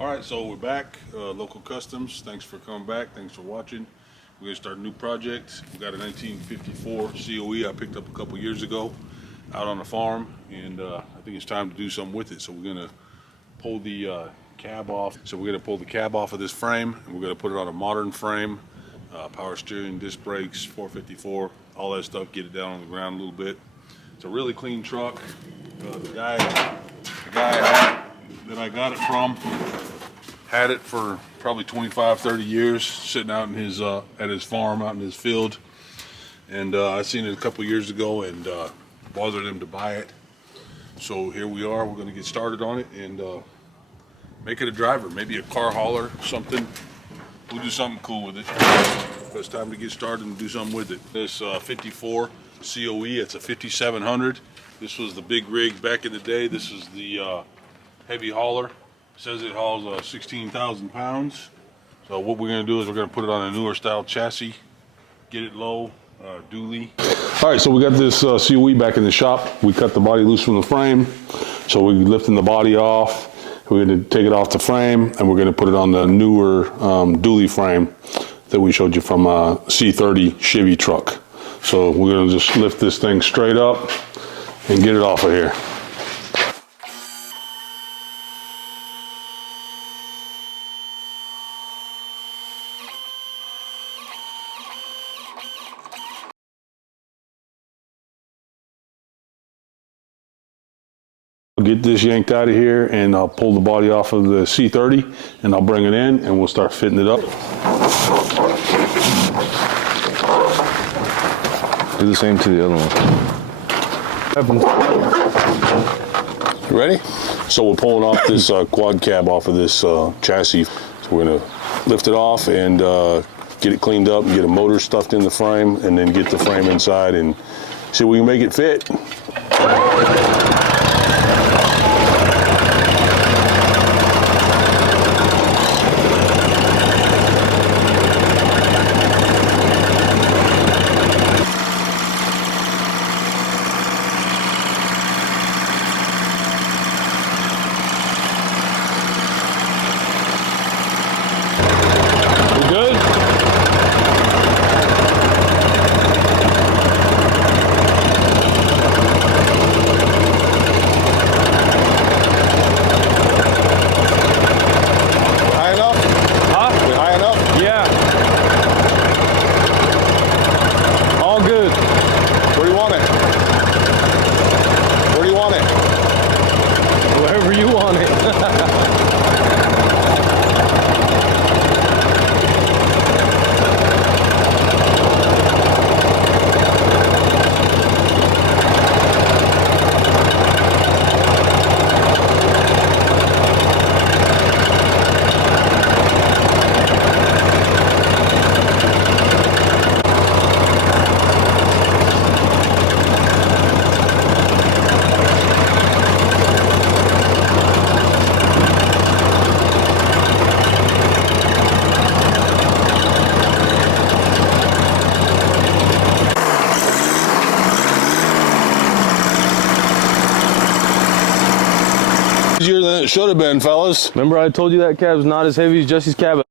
All right, so we're back, Local Customs. Thanks for coming back. Thanks for watching. We're gonna start a new project. We got a 1954 COE I picked up a couple years ago out on the farm, and I think it's time to do something with it. So we're gonna pull the cab off. So we're gonna pull the cab off of this frame, and we're gonna put it on a modern frame, power steering, disc brakes, 454, all that stuff. Get it down on the ground a little bit. It's a really clean truck. The guy that I got it from had it for probably 25-30 years, sitting out in his at his farm out in his field, and I seen it a couple years ago and bothered him to buy it. So here we are. We're going to get started on it and make it a driver, maybe a car hauler, something. We'll do something cool with it. But it's time to get started and do something with it. This 54 COE, it's a 5700. This was the big rig back in the day. This is the heavy hauler. Says it hauls 16,000 pounds. So what we're gonna do is we're gonna put it on a newer style chassis, get it low, dually. All right, so we got this COE back in the shop. We cut the body loose from the frame. So we're lifting the body off. We're gonna take it off the frame and we're gonna put it on the newer dually frame that we showed you from a C30 Chevy truck. So we're gonna just lift this thing straight up and get it off of here. Get this yanked out of here and I'll pull the body off of the C30 and I'll bring it in and we'll start fitting it up. Do the same to the other one. You ready? So we're pulling off this quad cab off of this chassis. So we're gonna lift it off and get it cleaned up and get a motor stuffed in the frame and then get the frame inside and see if we can make it fit. Easier than it should have been, fellas. Remember I told you that cab's not as heavy as Jesse's cab?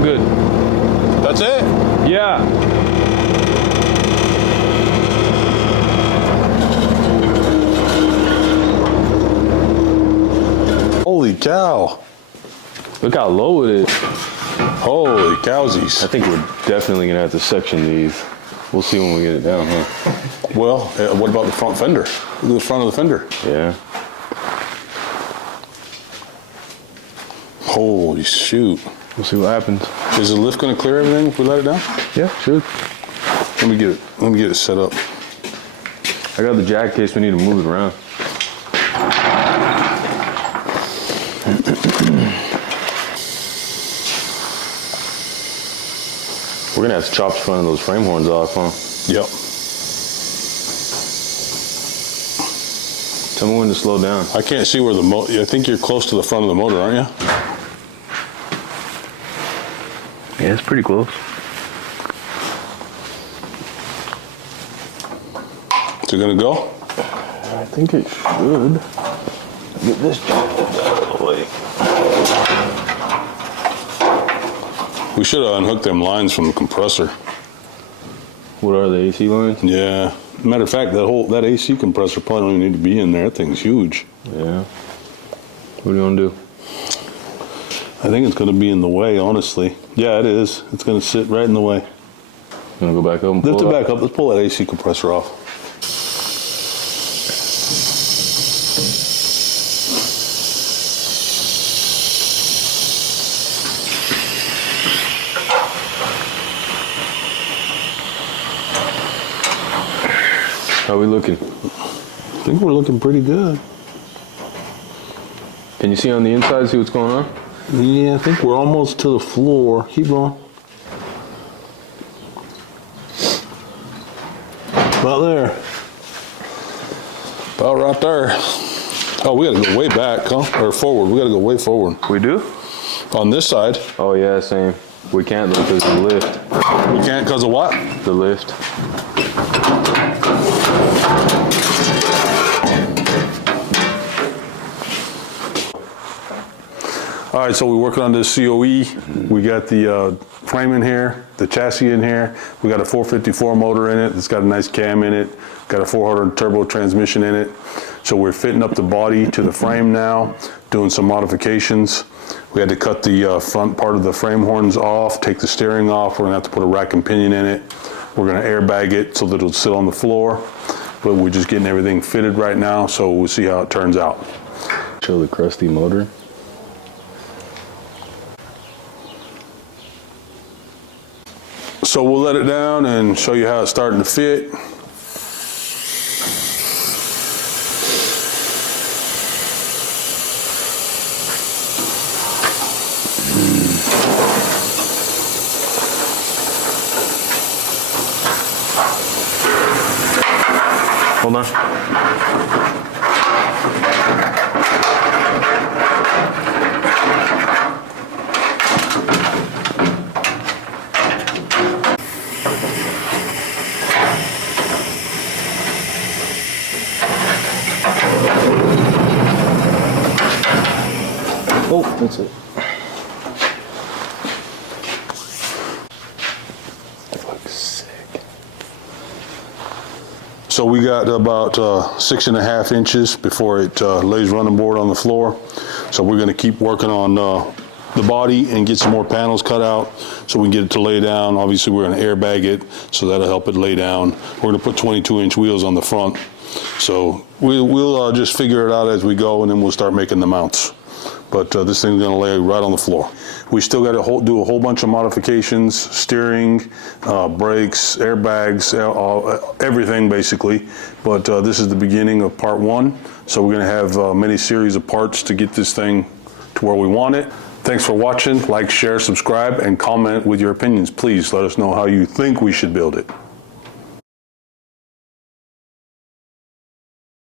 I'm good. That's it? Yeah. Holy cow. Look how low it is. Holy cowsies. I think we're definitely gonna have to section these. We'll see when we get it down, huh? Well, what about the front fender? Look at the front of the fender. Yeah. Holy shoot. We'll see what happens. Is the lift gonna clear everything if we let it down? Yeah, should. Let me get it set up. I got the jack in case we need to move it around. We're gonna have to chop the front of those frame horns off, huh? Yep. Tell me when to slow down. I can't see where the motor, I think you're close to the front of the motor, aren't you? Yeah, it's pretty close. Is it gonna go? I think it should. Get this jack out of the way. We should have unhooked them lines from the compressor. What are the AC lines? Yeah. Matter of fact, that AC compressor probably don't even need to be in there. That thing's huge. Yeah. What do you want to do? I think it's going to be in the way, honestly. Yeah, it is. It's going to sit right in the way. You want to go back up and pull Lift it it up? back up. Let's pull that AC compressor off. How are we looking? I think we're looking pretty good. Can you see on the inside, see what's going on? Yeah, I think we're almost to the floor. Keep going. About there. About right there. Oh, we gotta go way back, huh? Or forward. We gotta go way forward. We do? On this side. Oh yeah, same. We can't though because of the lift. We can't because of what? The lift. All right, so we're working on this COE. We got the frame in here, the chassis in here. We got a 454 motor in it. It's got a nice cam in it. Got a 400 turbo transmission in it. So we're fitting up the body to the frame now, doing some modifications. We had to cut the front part of the frame horns off, take the steering off. We're gonna have to put a rack and pinion in it. We're gonna airbag it so that it'll sit on the floor. But we're just getting everything fitted right now, so we'll see how it turns out. Show the crusty motor. So we'll let it down and show you how it's starting to fit. Hold on. Oh, that's it. That looks sick. So we got about 6.5 inches before it lays running board on the floor. So we're gonna keep working on the body and get some more panels cut out so we can get it to lay down. Obviously we're gonna airbag it, so that'll help it lay down. We're gonna put 22-inch wheels on the front. So we'll just figure it out as we go, and then we'll start making the mounts. But this thing's gonna lay right on the floor. We still gotta do a whole bunch of modifications, steering, brakes, airbags, everything basically. But this is the beginning of part one. So we're gonna have many series of parts to get this thing to where we want it. Thanks for watching. Like, share, subscribe, and comment with your opinions. Please let us know how you think we should build it.